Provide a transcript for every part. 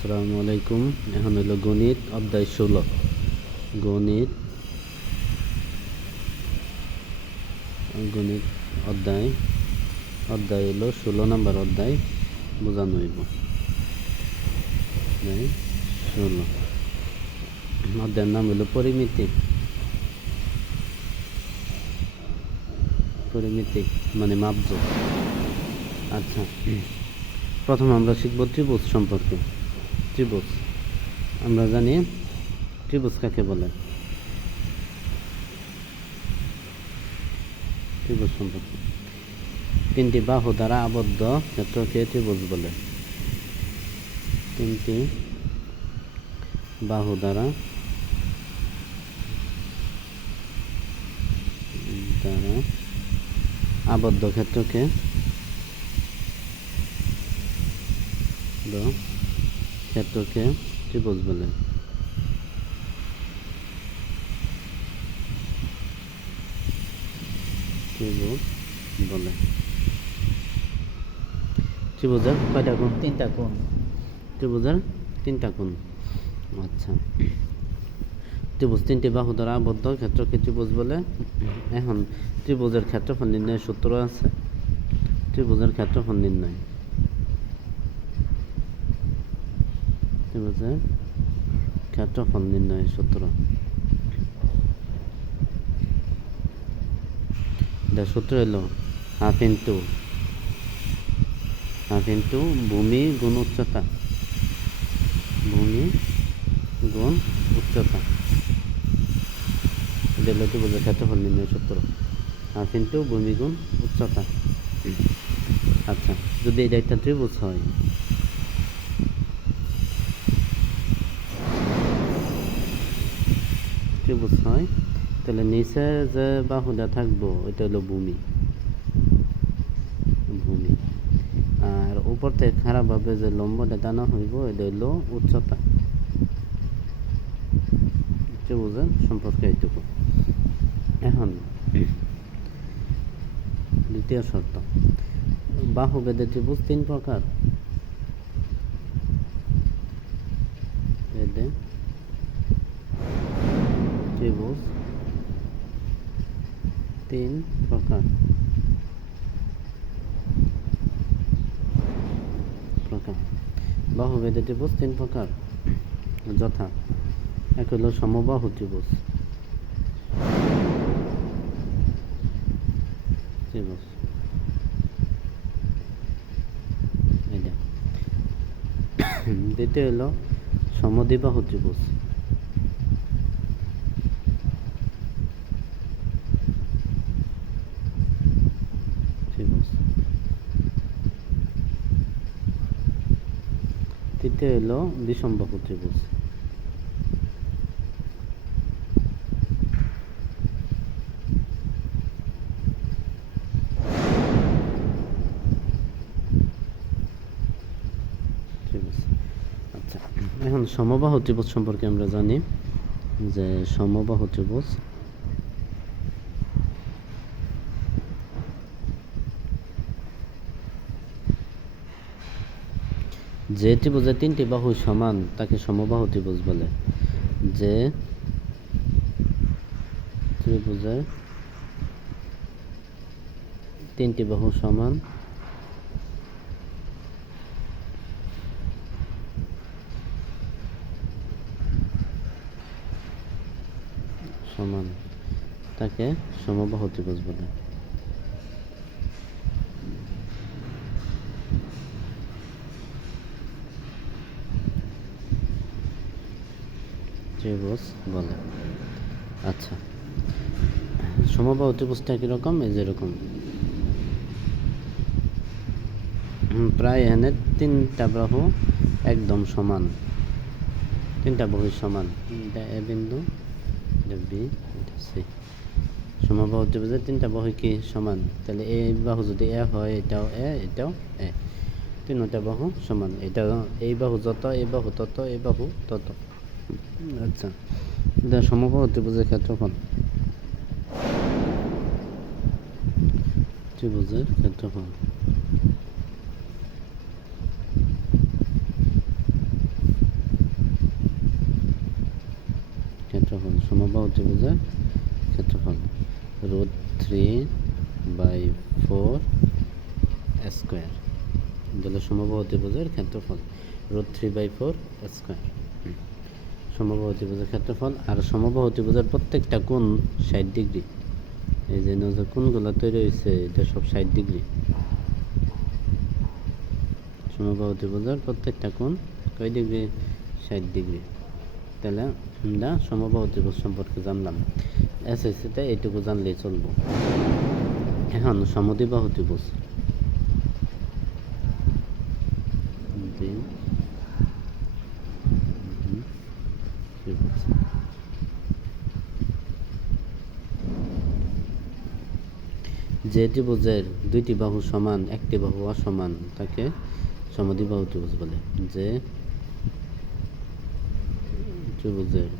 আসসালামু আলাইকুম। এখন হলো গণিত, অধ্যায় ষোলো। গণিত গণিত অধ্যায় অধ্যায় হলো ষোলো নম্বর অধ্যায়, বোঝানো হইব। ষোলো। অধ্যায়ের নাম হলো পরিমিতি। পরিমিতি মানে মাপযোগ আচ্ছা প্রথম আমরা শিখব ত্রিভুজ সম্পর্কে। ত্রিভুজ। আমরা জানি ত্রিভুজ কাকে বলে? ত্রিভুজ সম্পর্কে। তিনটি বাহু দ্বারা আবদ্ধ ক্ষেত্রকে ত্রিভুজ বলে। তিনটি বাহু দ্বারা দ্বারা আবদ্ধ ক্ষেত্রকে ক্ষেত্রকে ত্রিভুজ বলে ত্রিভুজ বলে। ত্রিভুজের কয়টা কোণ তিনটা কোণ ত্রিভুজের তিনটা কোণ আচ্ছা। ত্রিভুজ তিনটি বাহু দ্বারা আবদ্ধ। ক্ষেত্রকে ত্রিভুজ বলে। এখন ত্রিভুজের ক্ষেত্রফল নির্ণয়ের সূত্র আছে। ত্রিভুজের ক্ষেত্রফল নির্ণয়। ত্রিভুজের ক্ষেত্রফল নির্ণয়ের সূত্র এটা সূত্র হলো হাফ ইন্টু হাফ ইন্টু ভূমি গুণ উচ্চতা। ভূমি গুণ উচ্চতা। এটা হলো ত্রিভুজের ক্ষেত্রফল নির্ণয় সূত্র হাফ ইন্টু ভূমি গুণ উচ্চতা। আচ্ছা যদি এটা একটা ত্রিভুজ হয় ত্রিভুজ হয়? তাহলে নিচে যে বাহুটা থাকব এটা হলো ভূমি। ভূমি। আর উপর থেকে খারাপভাবে যে লম্বটা টানা হইব, এটা হলো উচ্চতা। ত্রিভুজের সম্পর্কে এইটুকু। এখন, দ্বিতীয় শর্ত। বাহু বেদে ত্রিভুজ তিন প্রকার। বেদে ত্রিভুজ তিন প্রকার। প্রকার। বাহুভেদে ত্রিভুজ তিন প্রকার। যথা। এক হলো সমবাহু ত্রিভুজ। ত্রিভুজ। দ্বিতীয় হলো সমদ্বিবাহু ত্রিভুজ। তৃতীয় হলো বিষমবাহু ত্রিভুজ এখন সমবাহু ত্রিভুজ সম্পর্কে আমরা জানি যে সমবাহু ত্রিভুজ যে ত্রিভুজের তিনটি বাহু সমান, তাকে সমবাহু ত্রিভুজ বলে। যে ত্রিভুজের তিনটি বাহু সমান সমান, তাকে সমবাহু ত্রিভুজ বলে। ত্রিভুজ বলে। আচ্ছা সমবাহু ত্রিভুজটা কীরকম? এই যেরকম প্রায় এখানে তিনটা বাহু একদম সমান। তিনটা বাহু সমান। এটা এ বিন্দু বি, এটা সি। সমবাহু ত্রিভুজের তিনটা বাহু কি সমান? তাহলে এই বাহু যদি এ হয়, এটাও এ এটাও এ। তিনটা বাহু সমান। এটা এই বাহু যত, এই বাহু তত, এই বাহু তত। আচ্ছা। এটা সমবাহ ত্রিভুজের ক্ষেত্রফল ত্রিভুজের ক্ষেত্রফল ক্ষেত্রফল সমবাহ ত্রিভুজের ক্ষেত্রফল root three by four square. জলের সমবাহ ত্রিভুজের ক্ষেত্রফল root three by four square. সমবাহু ত্রিভুজের ক্ষেত্রফল আর সমবাহু ত্রিভুজের প্রত্যেকটা কোণ ষাট ডিগ্রি। এই যে নজর কোণগুলো তৈরি হয়েছে, এটা সব ষাট ডিগ্রি। সমবাহু ত্রিভুজের প্রত্যেকটা কোণ কয় ডিগ্রি? ষাট ডিগ্রি। তাহলে আমরা সমবাহু ত্রিভুজ সম্পর্কে জানলাম। এসএসসিতে এইটুকু জানলেই চলবো। এখন সমদ্বিবাহু ত্রিভুজ। যে ত্রিভুজের দুইটি বাহু সমান, একটি বাহু অসমান, তাকে সমদ্বিবাহু ত্রিভুজ বলে। যে ত্রিভুজের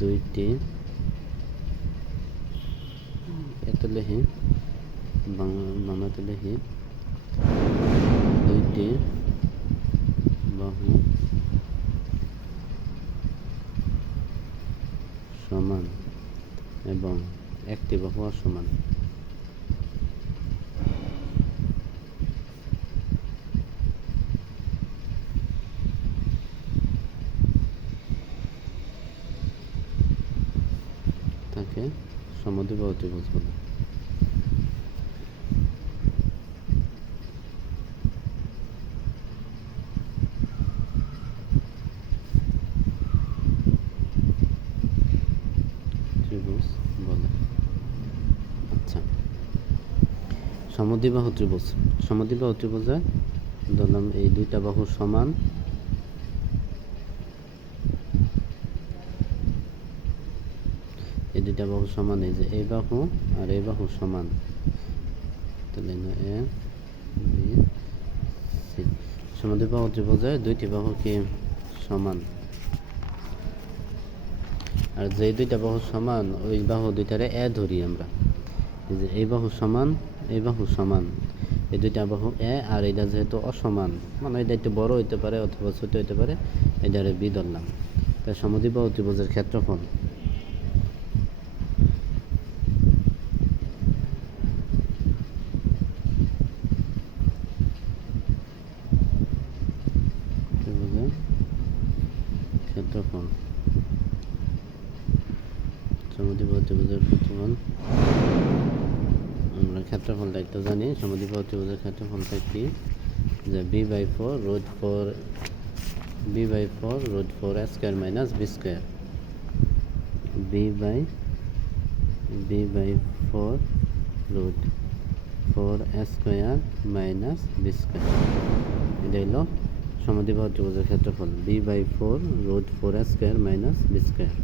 দুইটি এত লেহি বাংলাতে লেহি, দুইটি বাহু সমান এবং একটি বাহু অসমান তাকে সমদ্বিবাহু ত্রিভুজ বলে। ত্রিভুজ বলে। আচ্ছা। সমদ্বিবাহু ত্রিভুজ সমদ্বিবাহু ত্রিভুজে ধরলাম এই দুইটা বাহু সমান। এই দুইটা বাহু সমান, এই যে এই বাহু আর এই বাহু সমান। তাহলে এ, বি, সি। সমদ্বিবাহু ত্রিভুজে দুইটি বাহু কি সমান? আর যে দুইটা বাহু সমান, ওই বাহু দুইটারে এ ধরি আমরা। এই যে এই বাহু সমান, এই বাহু সমান। এই দুইটা বাহু এ আর এটা যেহেতু অসমান মানে এটা একটু বড় হইতে পারে অথবা ছোট হইতে পারে এটারে বি ধরলাম। তাই সমদ্বীপ ত্রিভুজের ক্ষেত্রফল ত্রিভুজের ক্ষেত্রফল সমদ্বিবাহু ত্রিভুজের ক্ষেত্রফল ক্ষেত্রফল দায়িত্ব জানি সমদ্বিবাহু ত্রিভুজের ক্ষেত্রফলটা কি যে B by four root four B by four root four square minus B square B by B by four root four square minus B square এটা হলো সমদ্বিবাহু ত্রিভুজের ক্ষেত্রফল B by four root four square minus B square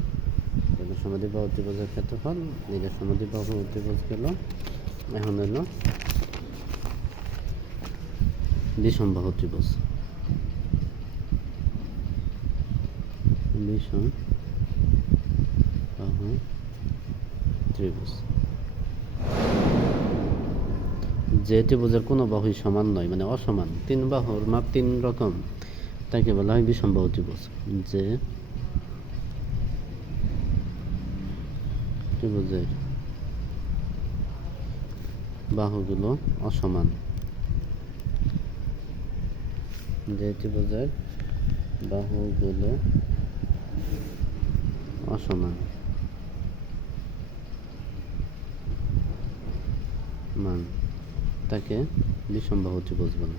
এটা সমদ্বিবাহু ক্ষেত্রফল, এটা সমদ্বিবাহু ত্রিভুজ গেল এখন হলো বিষমবাহু ত্রিভুজ। বিষম বাহু ত্রিভুজ। যে ত্রিভুজের কোনো বাহুই সমান নয় মানে অসমান, তিন বাহুর মাপ তিন রকম, তাকে বলা হয় বিষমবাহু ত্রিভুজ। যে ত্রিভুজের বাহুগুলো অসমান। যে ত্রিভুজের বাহুগুলো অসমান। মান। তাকে বিষমবাহু ত্রিভুজ বলে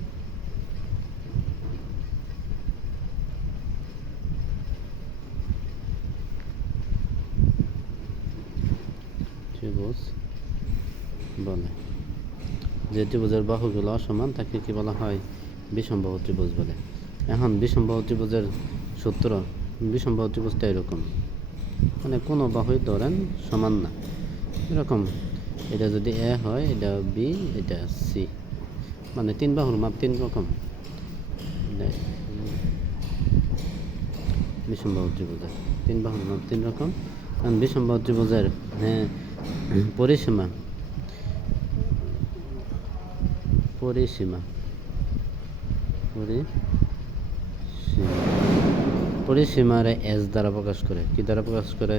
ত্রিভুজ বলে। যে ত্রিভুজের বাহুগুলো অসমান তাকে কি বলা হয় বিষমবাহু ত্রিভুজ বলে। এখন বিষমবাহু ত্রিভুজের সূত্র, বিষমবাহু ত্রিভুজটা এরকম। মানে কোনো বাহুই ধরেন সমান না। এরকম। এটা যদি এ হয়, এটা বি এটা সি মানে তিন বাহুর মাপ তিন রকম। বিষমবাহু ত্রিভুজের তিন বাহুর মাপ তিন রকম। কারণ বিষমবাহু ত্রিভুজের হ্যাঁ পরিসীমা পরিসীমা। পরিসীমা। পরিসীমারে এস দ্বারা প্রকাশ করে কি দ্বারা প্রকাশ করে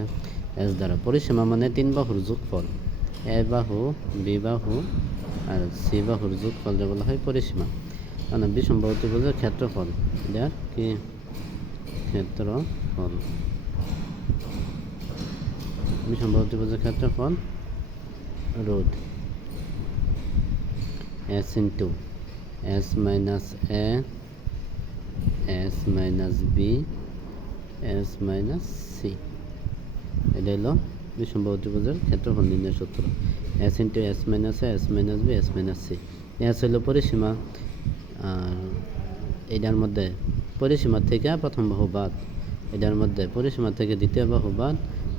এস দ্বারা পরিসীমা মানে তিন বাহুর যোগফল। এ বাহু, বি বাহু আর সি বাহুর যোগফল যা বলা হয় পরিসীমা। মানে বাহু ত্রিভুজের ক্ষেত্রফল। এটা কি? ক্ষেত্রফল। বাহু ত্রিভুজের ক্ষেত্রফল root S into S minus A S minus B S minus C এটা হলো বিষমবাহু ত্রিভুজের ক্ষেত্রফল নির্ণয় সূত্র। S into S minus S minus B S minus C S হলো পরিসীমা, আর এটার মধ্যে পরিসীমা থেকে প্রথম বাহু বাদ এটার মধ্যে পরিসীমা থেকে দ্বিতীয় বাহু বাদ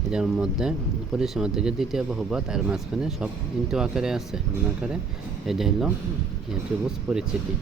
এটার মধ্যে পরিসীমা থেকে দ্বিতীয় বহুবাদ আর মাঝখানে সব ইন্টু আকারে আছে আকারে। এটা হলো ত্রিভুজ পরিচিতি।